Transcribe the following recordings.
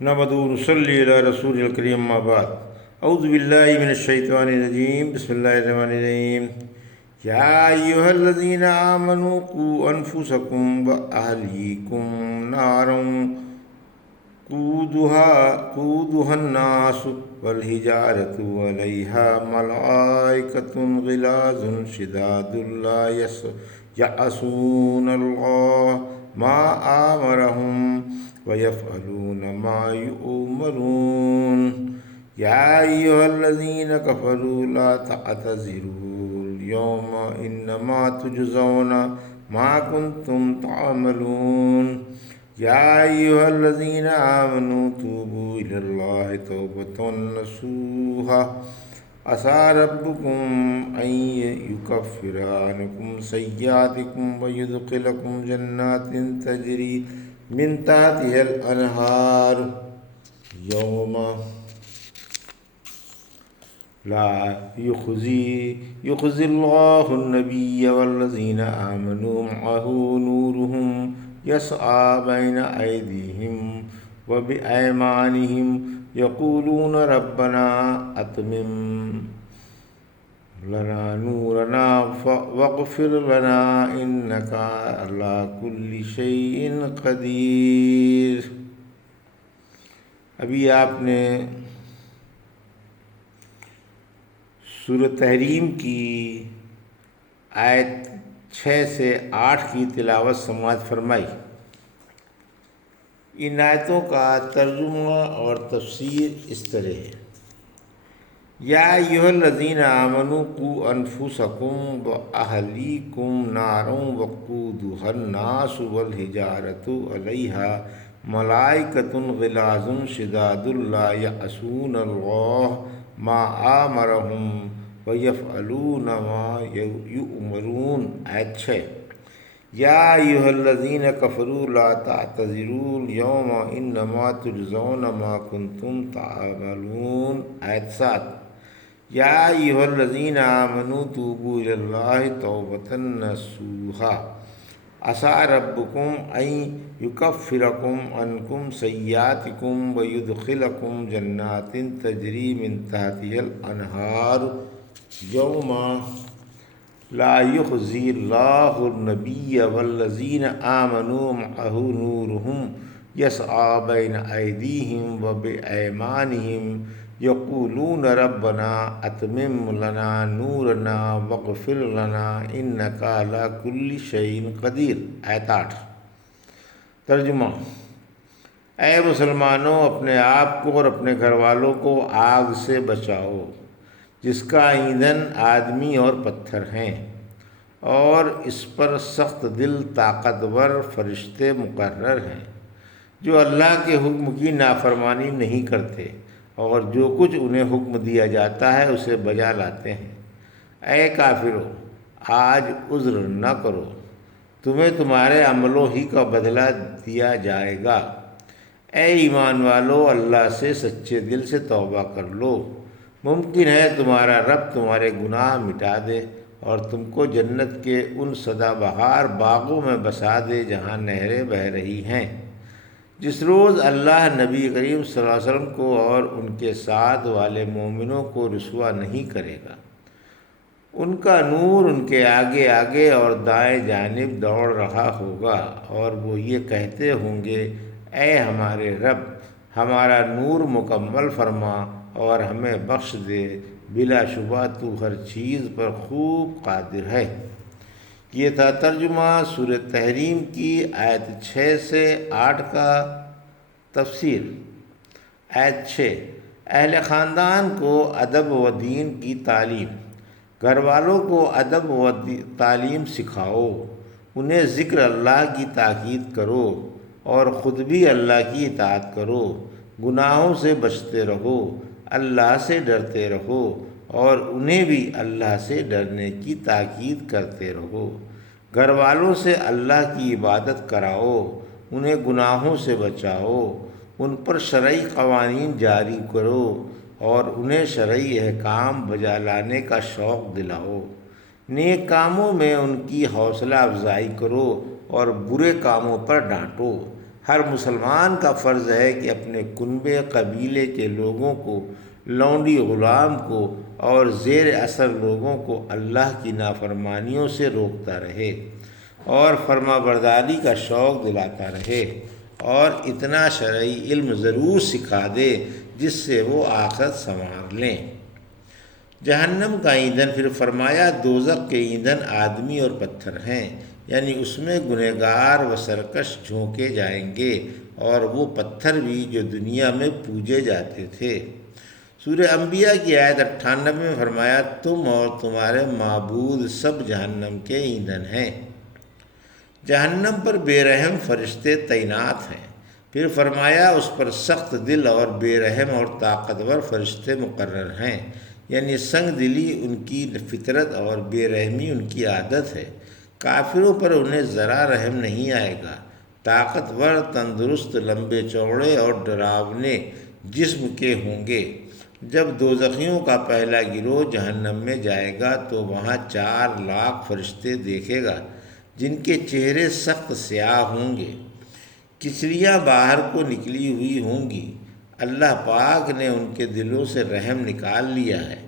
نحمدہ و نصلی علی رسول الکریم اما بعد اعوذ باللہ من الشیطان الرجیم بسم اللہ الرحمن الرحیم یا ایہا الذین آمنوا قوا انفسکم و اہلیکم نارا قودها الناس والحجارۃ علیہا ملائکۃ غلاظ شداد لا یعصون اللہ ما آمرہم وَيَفْعَلُونَ مَا يُؤْمَرُونَ يَا أَيُّهَا الَّذِينَ كَفَرُوا لَا تَعْتَذِرُوا الْيَوْمَ إِنَّمَا تُجْزَوْنَ مَا كُنتُمْ تَعْمَلُونَ يَا أَيُّهَا الَّذِينَ آمَنُوا تُوبُوا إِلَى اللَّهِ تَوْبَةً نَصُوحًا عَسَىٰ رَبُّكُمْ أَن يُكَفِّرَ عَنكُمْ سَيِّئَاتِكُمْ وَيُدْخِلَكُمْ جَنَّاتٍ تَجْرِي من تحتها الأنهار يوم لا يخزي الله النبي والذين آمنوا معه نورهم يسعى بين أيديهم وبأيمانهم يقولون ربنا أتمم لنا نورنا واغفر لنا انک علی کل شیء قدیر۔ ابھی آپ نے سورۃ تحریم کی آیت 6 سے 8 کی تلاوت سماعت فرمائی۔ ان آیتوں کا ترجمہ اور تفسیر اس طرح ہے: یا ایھا الذین آمنوا قوا انفسکم واہلیکم نارا وقودها الناس والحجارۃ علیہا ملائکۃ غلاظ شداد لا یعصون اللہ ما آمرہم ویفعلون ما یؤمرون۔ آیت 6: یا ایھا الذین کفروا لا تعتذروا اليوم انما تجزون ما کنتم تعملون۔ آیت 7: یا ایھا الذین آمنوا توبوا الی اللہ توبۃ نصوحا عسیٰ ربکم ان یکفرکم عنکم سیئاتکم ویدخلکم جنات تجری من تحتها الانہار یوم لا یخزی اللہ النبی والذین آمنوا معہ نورہم یسعی بین ایدیہم وبایمانہم یقولون ربنا اتمم لنا نورنا واغفر لنا انک علی کل شیء قدیر۔ آیت 8۔ ترجمہ: اے مسلمانوں، اپنے آپ کو اور اپنے گھر والوں کو آگ سے بچاؤ جس کا ایندھن آدمی اور پتھر ہیں، اور اس پر سخت دل طاقتور فرشتے مقرر ہیں جو اللہ کے حکم کی نافرمانی نہیں کرتے اور جو کچھ انہیں حکم دیا جاتا ہے اسے بجا لاتے ہیں۔ اے کافرو، آج عذر نہ کرو، تمہیں تمہارے عملوں ہی کا بدلہ دیا جائے گا۔ اے ایمان والو، اللہ سے سچے دل سے توبہ کر لو، ممکن ہے تمہارا رب تمہارے گناہ مٹا دے اور تم کو جنت کے ان سدا بہار باغوں میں بسا دے جہاں نہریں بہہ رہی ہیں۔ جس روز اللہ نبی کریم صلی اللہ علیہ وسلم کو اور ان کے ساتھ والے مومنوں کو رسوا نہیں کرے گا، ان کا نور ان کے آگے آگے اور دائیں جانب دوڑ رہا ہوگا، اور وہ یہ کہتے ہوں گے: اے ہمارے رب، ہمارا نور مکمل فرما اور ہمیں بخش دے، بلا شبہ تو ہر چیز پر خوب قادر ہے۔ یہ تھا ترجمہ سورۃ تحریم کی آیت 6 سے 8 کا تفسیر۔ آیت 6: اہل خاندان کو ادب و دین کی تعلیم۔ گھر والوں کو ادب و تعلیم سکھاؤ، انہیں ذکر اللہ کی تاکید کرو اور خود بھی اللہ کی اطاعت کرو، گناہوں سے بچتے رہو، اللہ سے ڈرتے رہو اور انہیں بھی اللہ سے ڈرنے کی تاکید کرتے رہو۔ گھر والوں سے اللہ کی عبادت کراؤ، انہیں گناہوں سے بچاؤ، ان پر شرعی قوانین جاری کرو اور انہیں شرعی احکام بجا لانے کا شوق دلاؤ۔ نیک کاموں میں ان کی حوصلہ افزائی کرو اور برے کاموں پر ڈانٹو۔ ہر مسلمان کا فرض ہے کہ اپنے کنبے قبیلے کے لوگوں کو، لونڈی غلام کو اور زیر اثر لوگوں کو اللہ کی نافرمانیوں سے روکتا رہے اور فرما برداری کا شوق دلاتا رہے، اور اتنا شرعی علم ضرور سکھا دے جس سے وہ آخرت سنوار لیں۔ جہنم کا ایندھن، پھر فرمایا دوزخ کے ایندھن آدمی اور پتھر ہیں، یعنی اس میں گنہگار و سرکش جھونکے جائیں گے، اور وہ پتھر بھی جو دنیا میں پوجے جاتے تھے۔ سورہ انبیاء کی آیت 98 میں فرمایا تم اور تمہارے معبود سب جہنم کے ایندھن ہیں۔ جہنم پر بے رحم فرشتے تعینات ہیں، پھر فرمایا اس پر سخت دل اور بے رحم اور طاقتور فرشتے مقرر ہیں، یعنی سنگ دلی ان کی فطرت اور بے رحمی ان کی عادت ہے۔ کافروں پر انہیں ذرا رحم نہیں آئے گا۔ طاقتور، تندرست، لمبے چوڑے اور ڈراونے جسم کے ہوں گے۔ جب دوزخیوں کا پہلا گروہ جہنم میں جائے گا تو وہاں 4 لاکھ فرشتے دیکھے گا جن کے چہرے سخت سیاہ ہوں گے، کچریاں باہر کو نکلی ہوئی ہوں گی۔ اللہ پاک نے ان کے دلوں سے رحم نکال لیا ہے،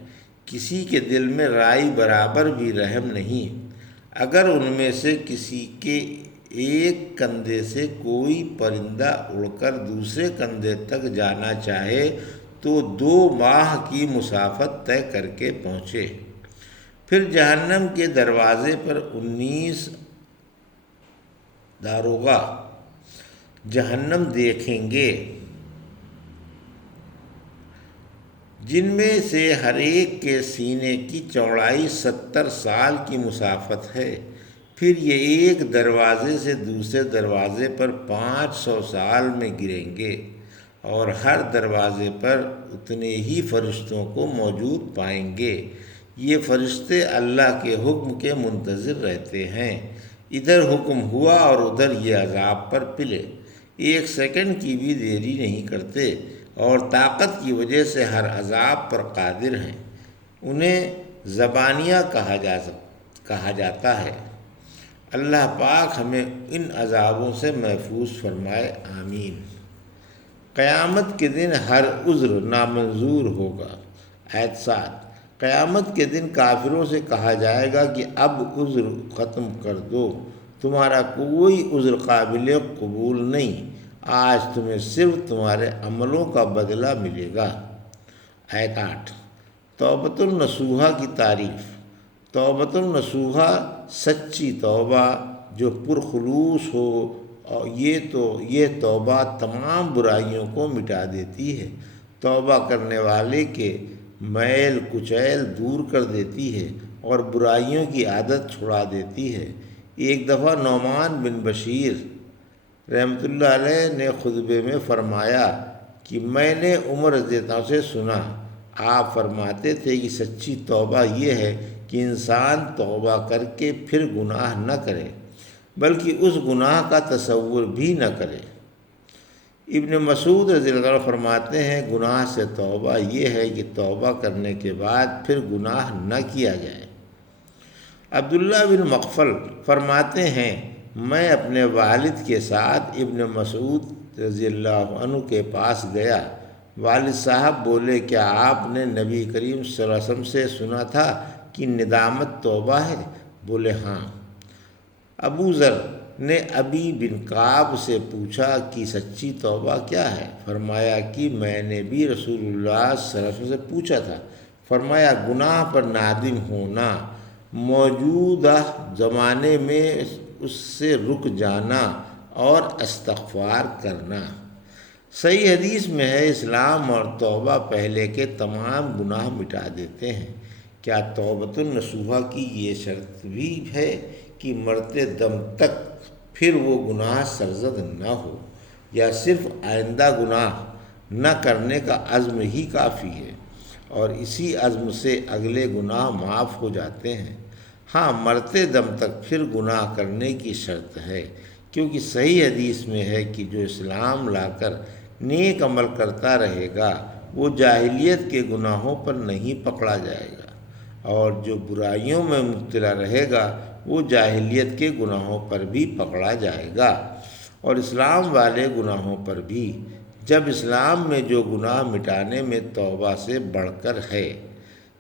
کسی کے دل میں رائی برابر بھی رحم نہیں۔ اگر ان میں سے کسی کے ایک کندھے سے کوئی پرندہ اڑ کر دوسرے کندھے تک جانا چاہے تو 2 ماہ کی مسافت طے کر کے پہنچے۔ پھر جہنم کے دروازے پر 19 داروغہ جہنم دیکھیں گے، جن میں سے ہر ایک کے سینے کی چوڑائی 70 سال کی مسافت ہے۔ پھر یہ ایک دروازے سے دوسرے دروازے پر 500 سال میں گریں گے، اور ہر دروازے پر اتنے ہی فرشتوں کو موجود پائیں گے۔ یہ فرشتے اللہ کے حکم کے منتظر رہتے ہیں، ادھر حکم ہوا اور ادھر یہ عذاب پر پلے، 1 سیکنڈ کی بھی دیری نہیں کرتے، اور طاقت کی وجہ سے ہر عذاب پر قادر ہیں۔ انہیں زبانیہ کہا جاتا ہے۔ اللہ پاک ہمیں ان عذابوں سے محفوظ فرمائے، آمین۔ قیامت کے دن ہر عذر نامنظور ہوگا۔ آیت 7۔ قیامت کے دن کافروں سے کہا جائے گا کہ اب عذر ختم کر دو، تمہارا کوئی عذر قابل قبول نہیں، آج تمہیں صرف تمہارے عملوں کا بدلہ ملے گا۔ آیت 8۔ توبۃ النصوحہ کی تعریف۔ توبۃ النصوحہ سچی توبہ جو پرخلوص ہو، اور یہ توبہ تمام برائیوں کو مٹا دیتی ہے، توبہ کرنے والے کے میل کچیل دور کر دیتی ہے اور برائیوں کی عادت چھڑا دیتی ہے۔ ایک دفعہ نعمان بن بشیر رحمۃ اللہ علیہ نے خطبے میں فرمایا کہ میں نے عمر رضی اللہ عنہ سے سنا، آپ فرماتے تھے کہ سچی توبہ یہ ہے کہ انسان توبہ کر کے پھر گناہ نہ کرے، بلکہ اس گناہ کا تصور بھی نہ کرے۔ ابن مسعود رضی اللہ عنہ فرماتے ہیں گناہ سے توبہ یہ ہے کہ توبہ کرنے کے بعد پھر گناہ نہ کیا جائے۔ عبداللہ بن مغفل فرماتے ہیں میں اپنے والد کے ساتھ ابن مسعود رضی اللہ عنہ کے پاس گیا۔ والد صاحب بولے کیا آپ نے نبی کریم صلی اللہ علیہ وسلم سے سنا تھا کہ ندامت توبہ ہے؟ بولے ہاں۔ ابو ذر نے ابی بن کعب سے پوچھا کہ سچی توبہ کیا ہے؟ فرمایا کہ میں نے بھی رسول اللہ صلی اللہ علیہ وسلم سے پوچھا تھا۔ فرمایا گناہ پر نادم ہونا، موجودہ زمانے میں اس سے رک جانا اور استغفار کرنا۔ صحیح حدیث میں ہے اسلام اور توبہ پہلے کے تمام گناہ مٹا دیتے ہیں۔ کیا توبۃ النصوحہ کی یہ شرط بھی ہے کہ مرتے دم تک پھر وہ گناہ سرزد نہ ہو، یا صرف آئندہ گناہ نہ کرنے کا عزم ہی کافی ہے اور اسی عزم سے اگلے گناہ معاف ہو جاتے ہیں؟ ہاں، مرتے دم تک پھر گناہ کرنے کی شرط ہے، کیونکہ صحیح حدیث میں ہے کہ جو اسلام لا کر نیک عمل کرتا رہے گا وہ جاہلیت کے گناہوں پر نہیں پکڑا جائے گا، اور جو برائیوں میں مبتلا رہے گا وہ جاہلیت کے گناہوں پر بھی پکڑا جائے گا۔ اور اسلام والے گناہوں پر بھی، جب اسلام میں جو گناہ مٹانے میں توبہ سے بڑھ کر ہے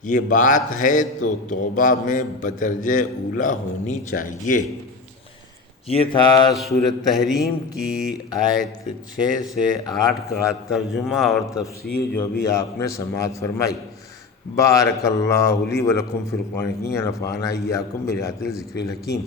یہ بات ہے تو توبہ میں بدرجہ اولیٰ ہونی چاہیے۔ یہ تھا سورۃ تحریم کی آیت 6 سے 8 کا ترجمہ اور تفسیر جو ابھی آپ نے سماعت فرمائی۔ بارک اللہ لی و لکم فی القرآن الحکیم ونفعنا ایاکم بآیات الذکر الحکیم۔